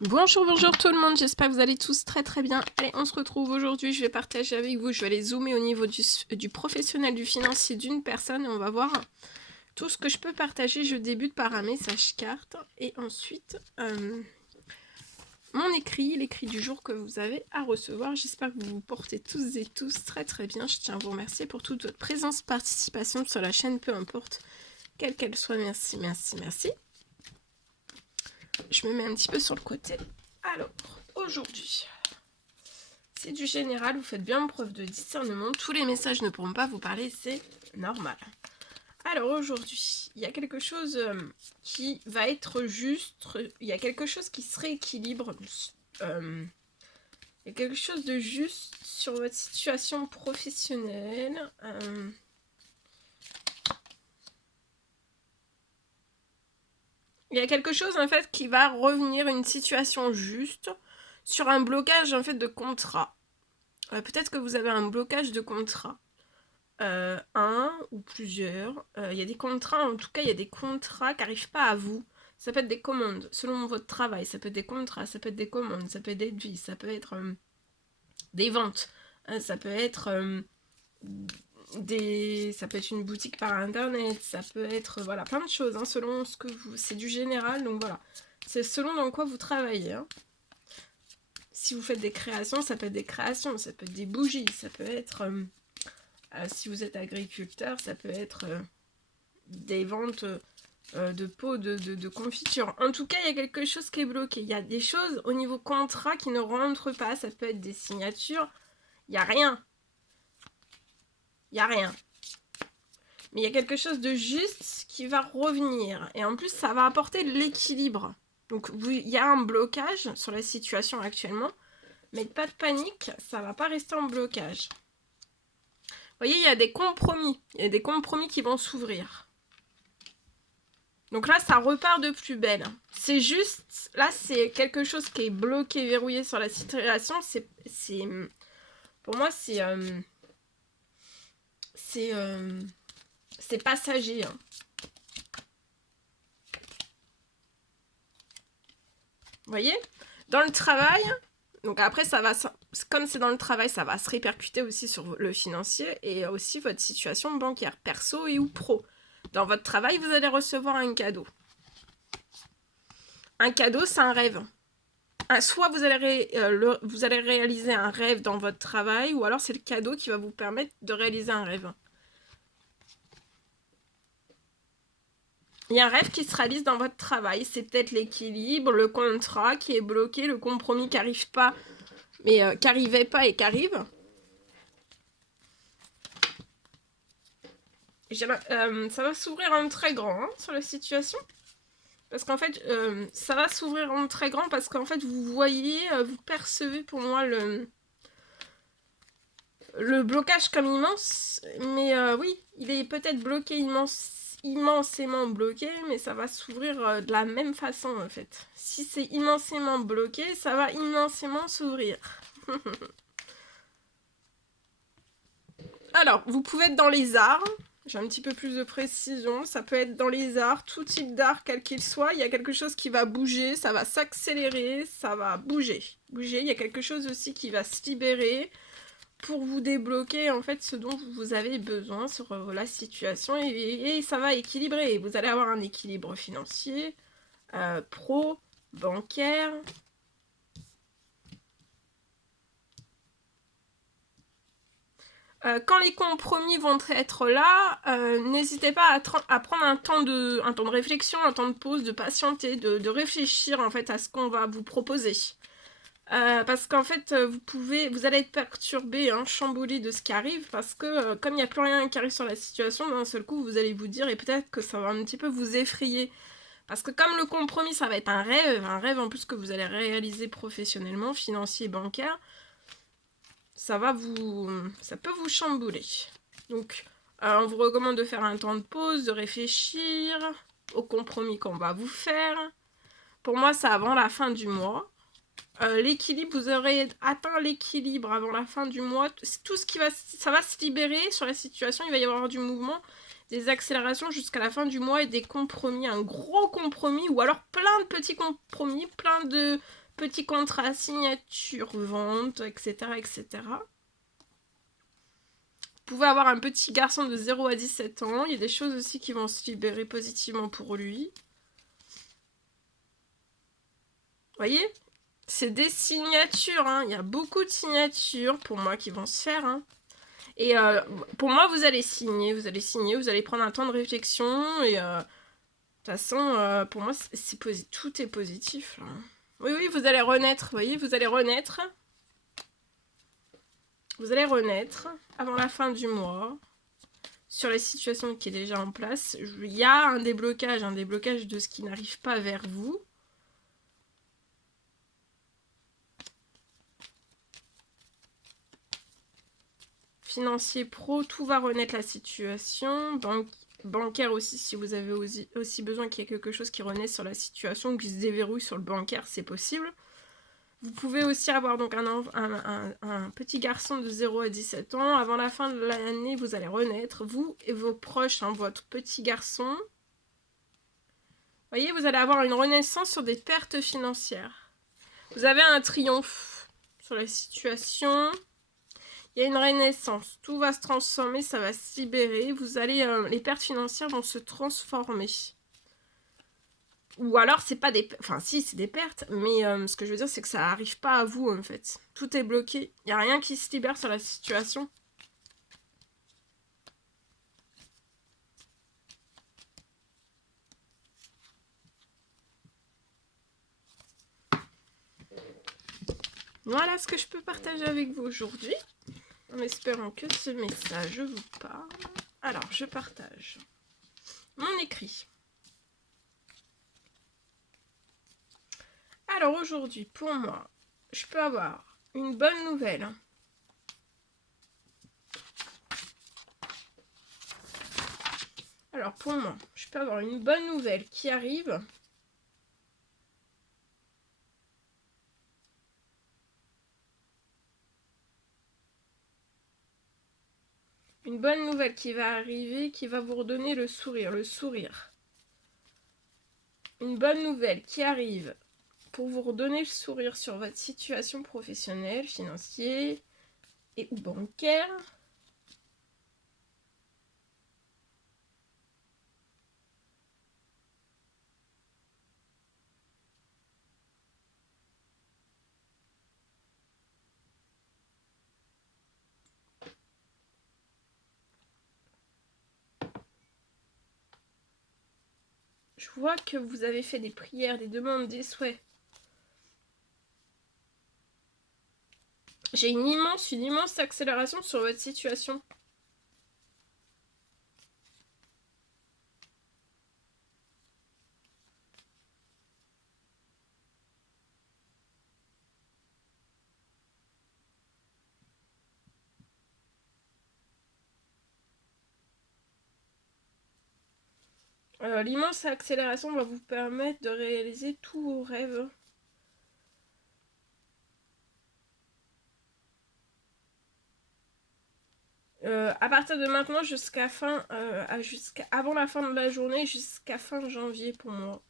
Bonjour tout le monde, j'espère que vous allez tous très bien. Allez, on se retrouve aujourd'hui, je vais partager avec vous, je vais aller zoomer au niveau du professionnel, du financier d'une personne et on va voir tout ce que je peux partager. Je débute par un message carte et ensuite mon écrit, l'écrit du jour que vous avez à recevoir. J'espère que vous vous portez tous et tous très bien. Je tiens à vous remercier pour toute votre présence, participation sur la chaîne, peu importe quelle qu'elle soit. Merci. Je me mets un petit peu sur le côté. Alors, aujourd'hui, c'est du général, vous faites bien preuve de discernement. Tous les messages ne pourront pas vous parler, c'est normal. Alors aujourd'hui, il y a quelque chose qui va être juste, il y a quelque chose qui se rééquilibre, il y a quelque chose de juste sur votre situation professionnelle. Il y a quelque chose en fait qui va revenir, une situation juste sur un blocage en fait de contrat. Peut-être que vous avez un blocage de contrat. Un ou plusieurs. Il y a des contrats, en tout cas, il y a des contrats qui n'arrivent pas à vous. Ça peut être des commandes, selon votre travail. Ça peut être des contrats, ça peut être des commandes, ça peut être des devis, ça peut être des ventes. Ça peut être ça peut être une boutique par internet, ça peut être voilà plein de choses selon ce que vous, c'est du général, donc voilà, c'est selon dans quoi vous travaillez. Si vous faites des créations, ça peut être des créations, ça peut être des bougies, ça peut être si vous êtes agriculteur, ça peut être des ventes de pots de confiture. En tout cas, il y a quelque chose qui est bloqué. Il y a des choses au niveau contrat qui ne rentrent pas. Ça peut être des signatures. Il n'y a rien. Il n'y a rien. Mais il y a quelque chose de juste qui va revenir. Et en plus, ça va apporter de l'équilibre. Donc, il y a un blocage sur la situation actuellement. Mais pas de panique, ça va pas rester en blocage. Vous voyez, il y a des compromis. Il y a des compromis qui vont s'ouvrir. Donc là, ça repart de plus belle. C'est juste, là, c'est quelque chose qui est bloqué, verrouillé sur la situation. Pour moi, c'est passager. Vous voyez? Dans le travail, donc après, comme c'est dans le travail, ça va se répercuter aussi sur le financier et aussi votre situation bancaire, perso et ou pro. Dans votre travail, vous allez recevoir un cadeau. Un cadeau, c'est un rêve. Soit vous allez réaliser un rêve dans votre travail, ou alors c'est le cadeau qui va vous permettre de réaliser un rêve. Il y a un rêve qui se réalise dans votre travail. C'est peut-être l'équilibre, le contrat qui est bloqué, le compromis qui n'arrive pas, mais qui n'arrivait pas et qui arrive. Ça va s'ouvrir en très grand sur la situation. Parce qu'en fait, ça va s'ouvrir en très grand parce qu'en fait, vous voyez, vous percevez pour moi le blocage comme immense. Mais oui, il est peut-être bloqué immensément bloqué, mais ça va s'ouvrir de la même façon en fait. Si c'est immensément bloqué, ça va immensément s'ouvrir. Alors, vous pouvez être dans les arts. J'ai un petit peu plus de précision. Ça peut être dans les arts, tout type d'art, quel qu'il soit. Il y a quelque chose qui va bouger, ça va s'accélérer, ça va bouger. Il y a quelque chose aussi qui va se libérer pour vous débloquer en fait ce dont vous avez besoin sur la situation et ça va équilibrer. Vous allez avoir un équilibre financier, pro, bancaire. Quand les compromis vont être là, n'hésitez pas à prendre un temps de réflexion, un temps de pause, de patienter, de réfléchir en fait à ce qu'on va vous proposer. Parce qu'en fait, vous allez être perturbé, chamboulé de ce qui arrive, parce que comme il n'y a plus rien qui arrive sur la situation, d'un seul coup, vous allez vous dire, et peut-être que ça va un petit peu vous effrayer. Parce que comme le compromis, ça va être un rêve en plus que vous allez réaliser professionnellement, financier, bancaire, ça peut vous chambouler. Donc, on vous recommande de faire un temps de pause, de réfléchir au compromis qu'on va vous faire. Pour moi, c'est avant la fin du mois. L'équilibre, vous aurez atteint l'équilibre avant la fin du mois. Tout ce ça va se libérer sur la situation. Il va y avoir du mouvement, des accélérations jusqu'à la fin du mois et des compromis, un gros compromis ou alors plein de petits compromis, plein de Petit contrat, signature, vente, etc., etc. Vous pouvez avoir un petit garçon de 0 à 17 ans. Il y a des choses aussi qui vont se libérer positivement pour lui. Vous voyez? C'est des signatures. Hein. Il y a beaucoup de signatures pour moi qui vont se faire. Hein. Et pour moi, vous allez signer, vous allez prendre un temps de réflexion. Et de toute façon, pour moi, tout est positif. Là. Oui, oui, vous allez renaître. Vous voyez, vous allez renaître. Vous allez renaître avant la fin du mois. Sur les situations qui est déjà en place, il y a un déblocage de ce qui n'arrive pas vers vous. Financier, pro, tout va renaître la situation. Bancaire aussi, si vous avez aussi besoin qu'il y ait quelque chose qui renaisse sur la situation, qui se déverrouille sur le bancaire, c'est possible. Vous pouvez aussi avoir donc un petit garçon de 0 à 17 ans. Avant la fin de l'année, vous allez renaître, vous et vos proches, hein, votre petit garçon. Vous voyez, vous allez avoir une renaissance sur des pertes financières. Vous avez un triomphe sur la situation. Il y a une renaissance. Tout va se transformer, ça va se libérer. Vous allez, les pertes financières vont se transformer. Ou alors, c'est pas des... Enfin, si, c'est des pertes, mais ce que je veux dire, c'est que ça n'arrive pas à vous, en fait. Tout est bloqué. Il n'y a rien qui se libère sur la situation. Voilà ce que je peux partager avec vous aujourd'hui. En espérant que ce message vous parle. Alors, je partage mon écrit. Alors aujourd'hui, pour moi, je peux avoir une bonne nouvelle. Alors pour moi, je peux avoir une bonne nouvelle qui arrive. Une bonne nouvelle qui va arriver, qui va vous redonner le sourire, Une bonne nouvelle qui arrive pour vous redonner le sourire sur votre situation professionnelle, financière et ou bancaire. Je vois que vous avez fait des prières, des demandes, des souhaits. J'ai une immense accélération sur votre situation. L'immense accélération va vous permettre de réaliser tous vos rêves. À partir de maintenant jusqu'à avant la fin de la journée, jusqu'à fin janvier pour moi.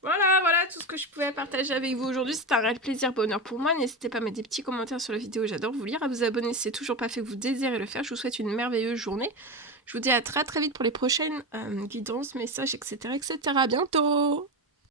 Voilà tout ce que je pouvais partager avec vous aujourd'hui. C'était un réel plaisir, bonheur pour moi. N'hésitez pas à mettre des petits commentaires sur la vidéo, j'adore vous lire. À vous abonner si c'est toujours pas fait que vous désirez le faire. Je vous souhaite une merveilleuse journée. Je vous dis à très vite pour les prochaines guidances, messages, etc. À bientôt!